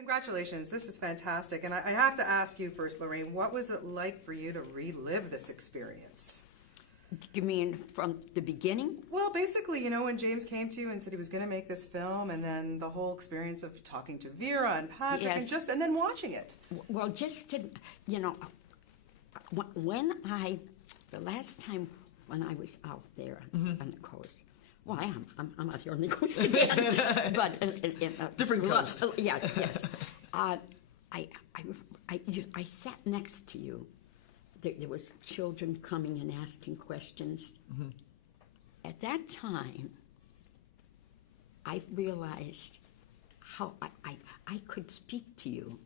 Congratulations, this is fantastic. And I have to ask you first, Lorraine, what was it like for you to relive this experience? You mean from the beginning? Well, basically, when James came to you and said he was going to make this film, and then the whole experience of talking to Vera and Patrick, Yes. and then watching it. Well, just to, the last time when I was out there on the coast, well, I'm out here on the coast again, but different coast. Yes. I sat next to you. There was children coming and asking questions. Mm-hmm. At that time, I realized how I could speak to you.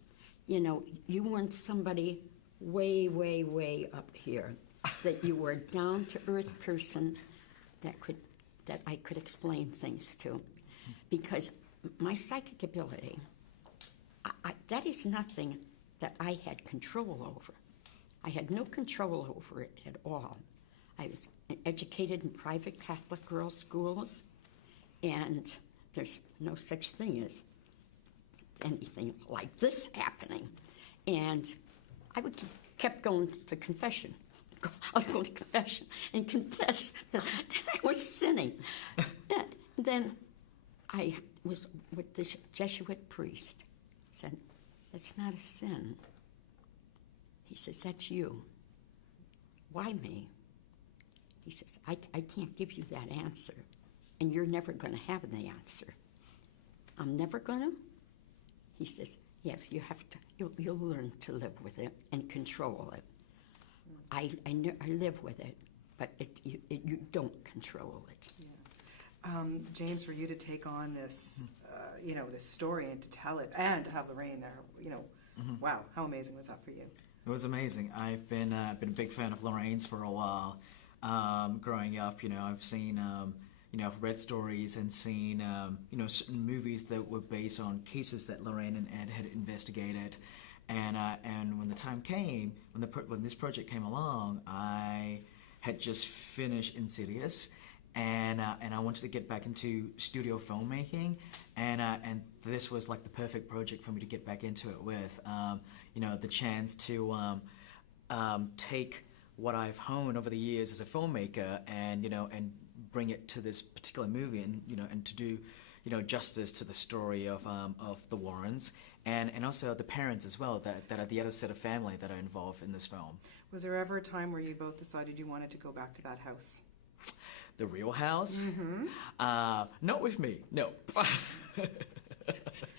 You weren't somebody way, way, way up here. That you were a down-to-earth person that I could explain things to. Because my psychic ability, that is nothing that I had control over. I had no control over it at all. I was educated in private Catholic girls' schools, and there's no such thing as anything like this happening. And I kept going to confession. I would go to confession and confess that I was sinning. And then I was with this Jesuit priest. He said, "That's not a sin." He says, "That's you." "Why me?" He says, I can't give you that answer, and you're never going to have the answer." "I'm never going to?" He says, "Yes, you have to. You'll learn to live with it and control it." I live with it, but you don't control it. Yeah. James, for you to take on this, this story and to tell it, and to have Lorraine there, wow, how amazing was that for you? It was amazing. I've been a big fan of Lorraine's for a while. Growing up, I've seen, I've read stories and seen, certain movies that were based on cases that Lorraine and Ed had investigated. And when the time came, when this project came along, I had just finished Insidious, and I wanted to get back into studio filmmaking, and this was like the perfect project for me to get back into it with. The chance to take what I've honed over the years as a filmmaker and bring it to this particular movie, and to do justice to the story of the Warrens and also the parents as well that are the other set of family that are involved in this film. Was there ever a time where you both decided you wanted to go back to that house? The real house? Mm-hmm. Not with me, no.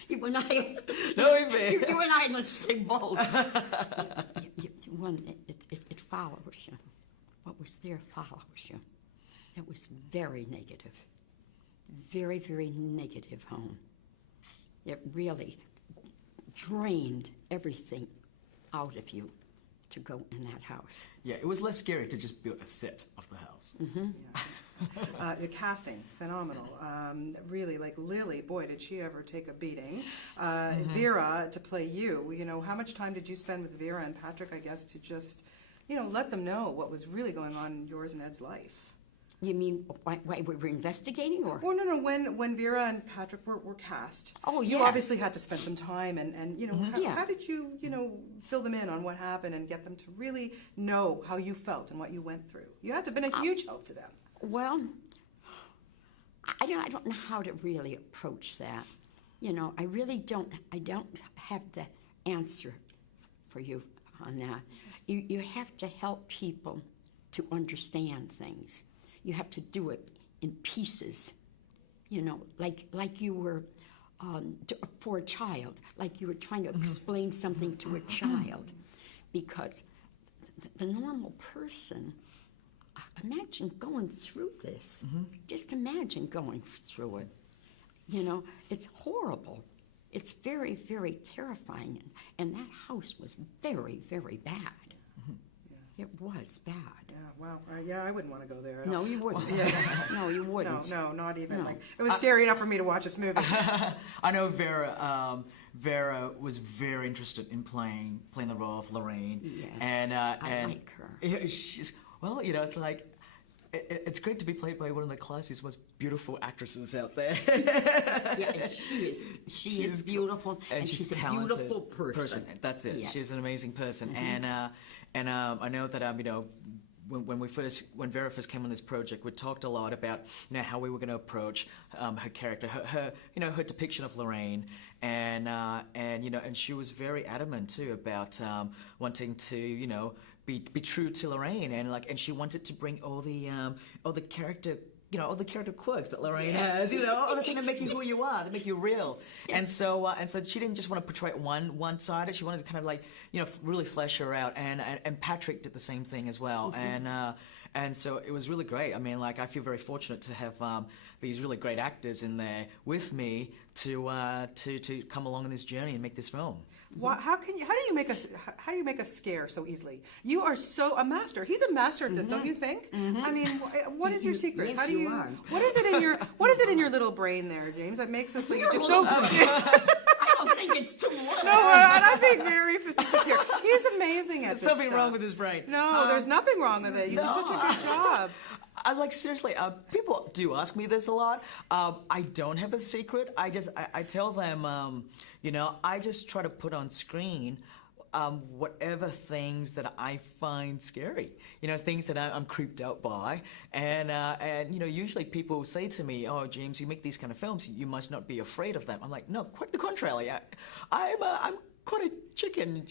You and I. No, with me. You and I, let's say both. It follows you. What was there follows you. It was very negative. Very, very negative home. It really drained everything out of you to go in that house. Yeah, it was less scary to just build a set of the house. Mm-hmm. Yeah. The casting, phenomenal. Really, like Lily, boy, did she ever take a beating. Vera, to play you, how much time did you spend with Vera and Patrick, I guess, to just, let them know what was really going on in yours and Ed's life? You mean why we were investigating, or? Oh, no. When Vera and Patrick were cast, oh, yes. You obviously had to spend some time, and how did you, fill them in on what happened and get them to really know how you felt and what you went through? You had to have been a huge help to them. Well, I don't know how to really approach that. I really don't have the answer for you on that. You have to help people to understand things. You have to do it in pieces, like you were for a child, like you were trying to explain something to a child. Because the normal person, imagine going through this. Just imagine going through it. It's horrible. It's very, very terrifying. And that house was very, very bad. It was bad. Yeah, wow. I wouldn't want to go there. No, you wouldn't. No, you wouldn't. No, not even. No. It was scary enough for me to watch this movie. I know Vera was very interested in playing the role of Lorraine. Yes, and I like her. She's, it's like it's great to be played by one of the classiest, most beautiful actresses out there. Yeah, and she is beautiful, and she's a talented beautiful person. That's it. Yes. She's an amazing person, and I know that you know. When Vera first came on this project, we talked a lot about how we were going to approach her character, her depiction of Lorraine, and she was very adamant too about wanting to be true to Lorraine, and she wanted to bring all the character. All the character quirks that Lorraine has, all the things that make you who you are, that make you real. And so she didn't just want to portray one side. She wanted to kind of really flesh her out. And Patrick did the same thing as well. And so it was really great. I mean, I feel very fortunate to have these really great actors in there with me to come along on this journey and make this film. How do you make us scare so easily? You are so a master. He's a master at this, don't you think? I mean, what is your secret? Yes, How do you? are. What is it in your little brain there, James, that makes us think You're you're just a so? little- I don't think it's too much. No, and I'm being very facetious here. He's amazing at There's this something stuff. wrong with his brain. No, there's nothing wrong with it. You do such a good job. Seriously, people do ask me this a lot. I don't have a secret. I tell them, I just try to put on screen whatever things that I find scary, things that I'm creeped out by, and usually people say to me, "Oh, James, you make these kind of films. You must not be afraid of them." I'm like, no, quite the contrary. I'm quite a chicken.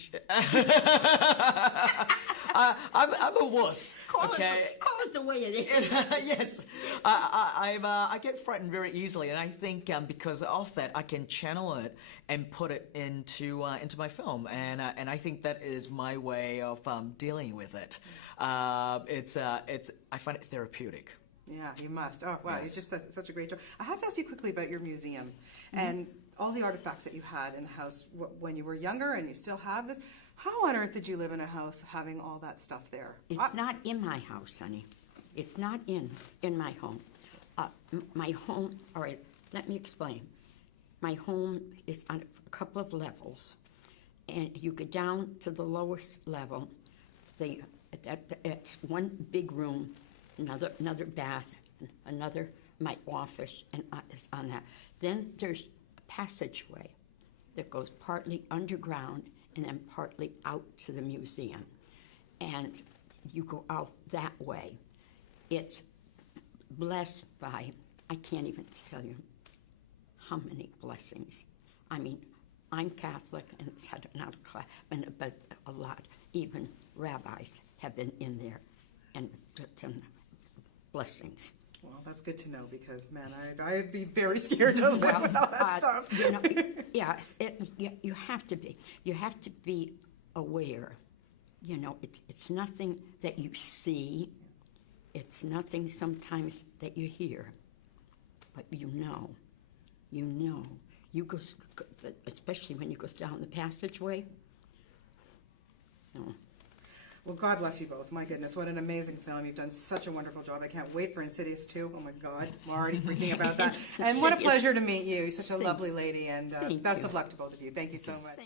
I'm a wuss. Call Okay. it the way it is. Yes, I get frightened very easily, and I think because of that, I can channel it and put it into my film, and I think that is my way of dealing with it. I find it therapeutic. Yeah, you must. Oh, wow, Yes. it's just such a great job. I have to ask you quickly about your museum and all the artifacts that you had in the house when you were younger, and you still have this. How on earth did you live in a house having all that stuff there? It's not in my house, honey. It's not in my home. My home, all right, let me explain. My home is on a couple of levels, and you go down to the lowest level. It's one big room, another bath, another my office, and is on that. Then there's a passageway that goes partly underground and then partly out to the museum. And you go out that way. It's blessed by, I can't even tell you how many blessings. I mean, I'm Catholic, and it's had an outclass, but a lot, even rabbis have been in there, and blessings. Well, that's good to know because, man, I'd be very scared to live with all that stuff. Yes, you have to be. You have to be aware. It's nothing that you see. It's nothing sometimes that you hear. But you know. You go, especially when you go down the passageway. No. Well, God bless you both. My goodness, what an amazing film. You've done such a wonderful job. I can't wait for Insidious 2. Oh, my God. I'm already freaking about that. And what a pleasure to meet you. Such a lovely lady. And best of luck to both of you. Thank you so much.